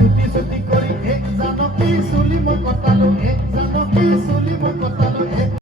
Suti suti kori ek jano ki suli mo kotalo ek jano ki suli